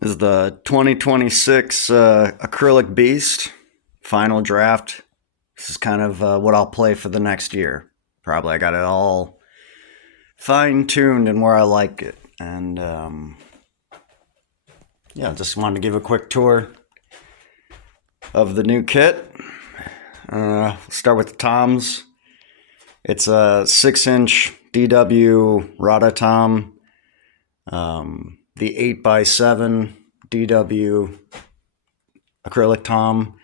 Is the 2026 Acrylic Beast final draft. This is kind of what I'll play for the next year. Probably I got it all fine tuned and where I like it. And yeah, just wanted to give a quick tour of the new kit. Start with the toms. It's a 6-inch DW Rototom. The 8x7 DW acrylic tom,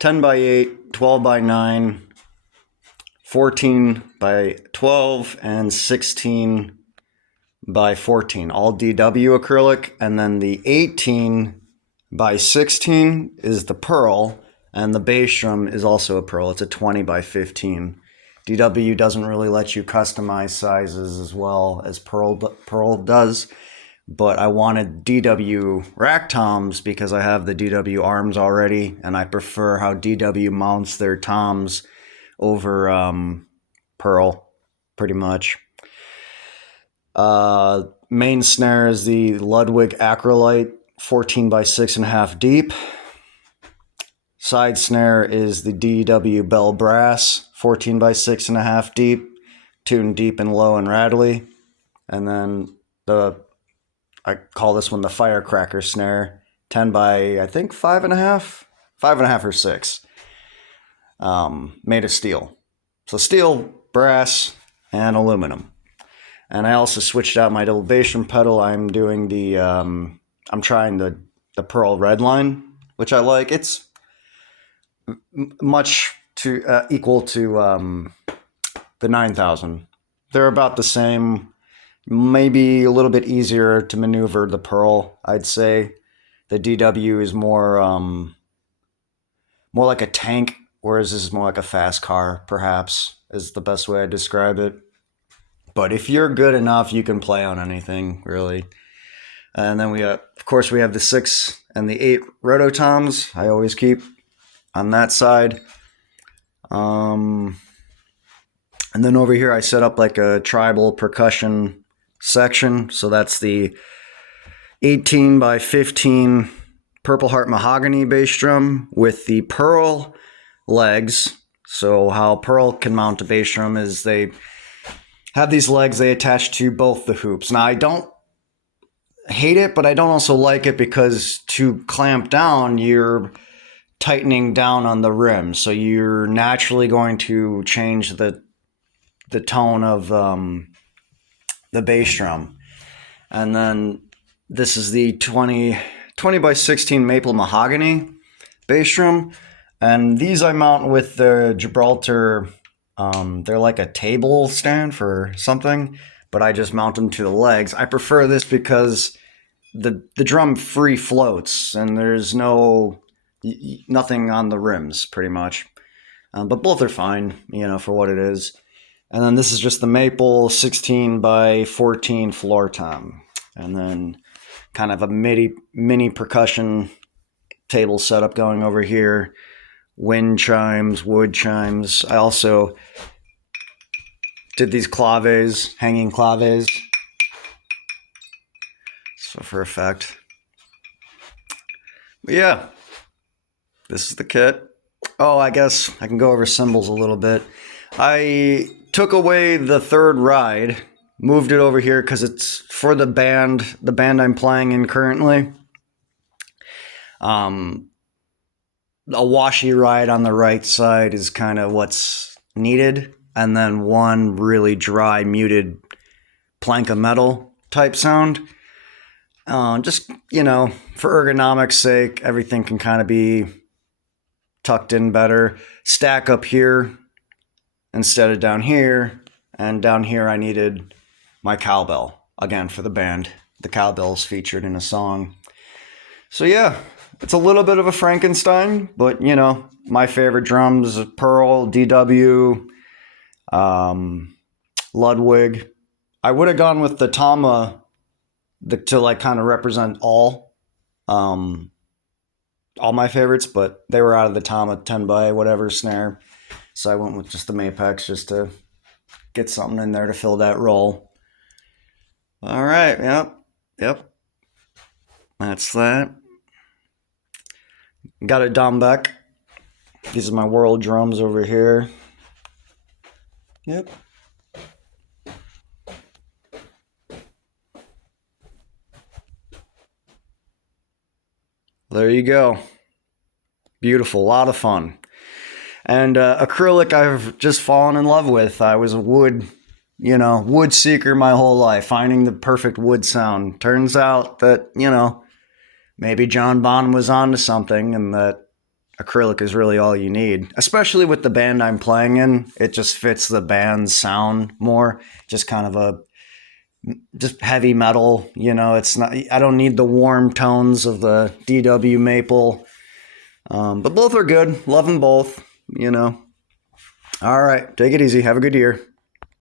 10x8, 12x9, 14x12, and 16x14, all DW acrylic. And then the 18x16 is the pearl, and the base drum is also a pearl. It's a 20x15. DW doesn't really let you customize sizes as well as Pearl does. But I wanted DW rack toms because I have the DW arms already, and I prefer how DW mounts their toms over Pearl, pretty much. Main snare is the Ludwig Acrylite 14x6.5 deep. Side snare is the DW Bell Brass 14x6.5 deep, tuned deep and low and rattly. And then I call this one the Firecracker snare, 10 by, I think, 5.5 or 6, made of steel. So steel, brass, and aluminum. And I also switched out my double bass drum pedal. I'm doing I'm trying the Pearl Redline, which I like. It's much equal to the 9000. They're about the same. Maybe a little bit easier to maneuver the Pearl, I'd say. The DW is more like a tank, whereas this is more like a fast car, perhaps, is the best way I describe it. But if you're good enough, you can play on anything, really. And then of course, we have the 6 and the 8 rototoms I always keep on that side. And then over here, I set up like a tribal percussion section. So that's the 18x15 Purple Heart Mahogany bass drum with the Pearl legs. So how Pearl can mount a bass drum is they have these legs they attach to both the hoops. Now, I don't hate it, but I don't also like it because to clamp down, you're tightening down on the rim. So you're naturally going to change the tone of the bass drum. And then this is the 20x16 maple mahogany bass drum. And these I mount with the Gibraltar, they're like a table stand for something, but I just mount them to the legs. I prefer this because the drum free floats and there's nothing on the rims, pretty much. But both are fine, for what it is. And then this is just the maple 16x14 floor tom. And then kind of a mini percussion table setup going over here. Wind chimes, wood chimes. I also did these claves, hanging claves. So for effect. But yeah, this is the kit. Oh, I guess I can go over cymbals a little bit. I took away the third ride, moved it over here because it's for the band I'm playing in currently. A washy ride on the right side is kind of what's needed, and then one really dry, muted plank of metal type sound. Just, for ergonomics sake, everything can kind of be tucked in better. Stack up here instead of down here, and down here I needed my cowbell, again, for the band. The cowbell's featured in a song. So yeah, it's a little bit of a Frankenstein, but my favorite drums, Pearl, DW, Ludwig. I would have gone with the Tama to like kind of represent all my favorites, but they were out of the Tama 10 by whatever snare. So I went with just the Mapex just to get something in there to fill that role. All right. Yep. That's that. Got it down back. These are my world drums over here. Yep. There you go. Beautiful, a lot of fun. And acrylic I've just fallen in love with. I was a wood seeker my whole life, finding the perfect wood sound. Turns out that, maybe John Bonham was onto something and that acrylic is really all you need. Especially with the band I'm playing in, it just fits the band's sound more. Just kind of just heavy metal, it's not, I don't need the warm tones of the DW maple. But both are good. Love them both, All right, take it easy. Have a good year.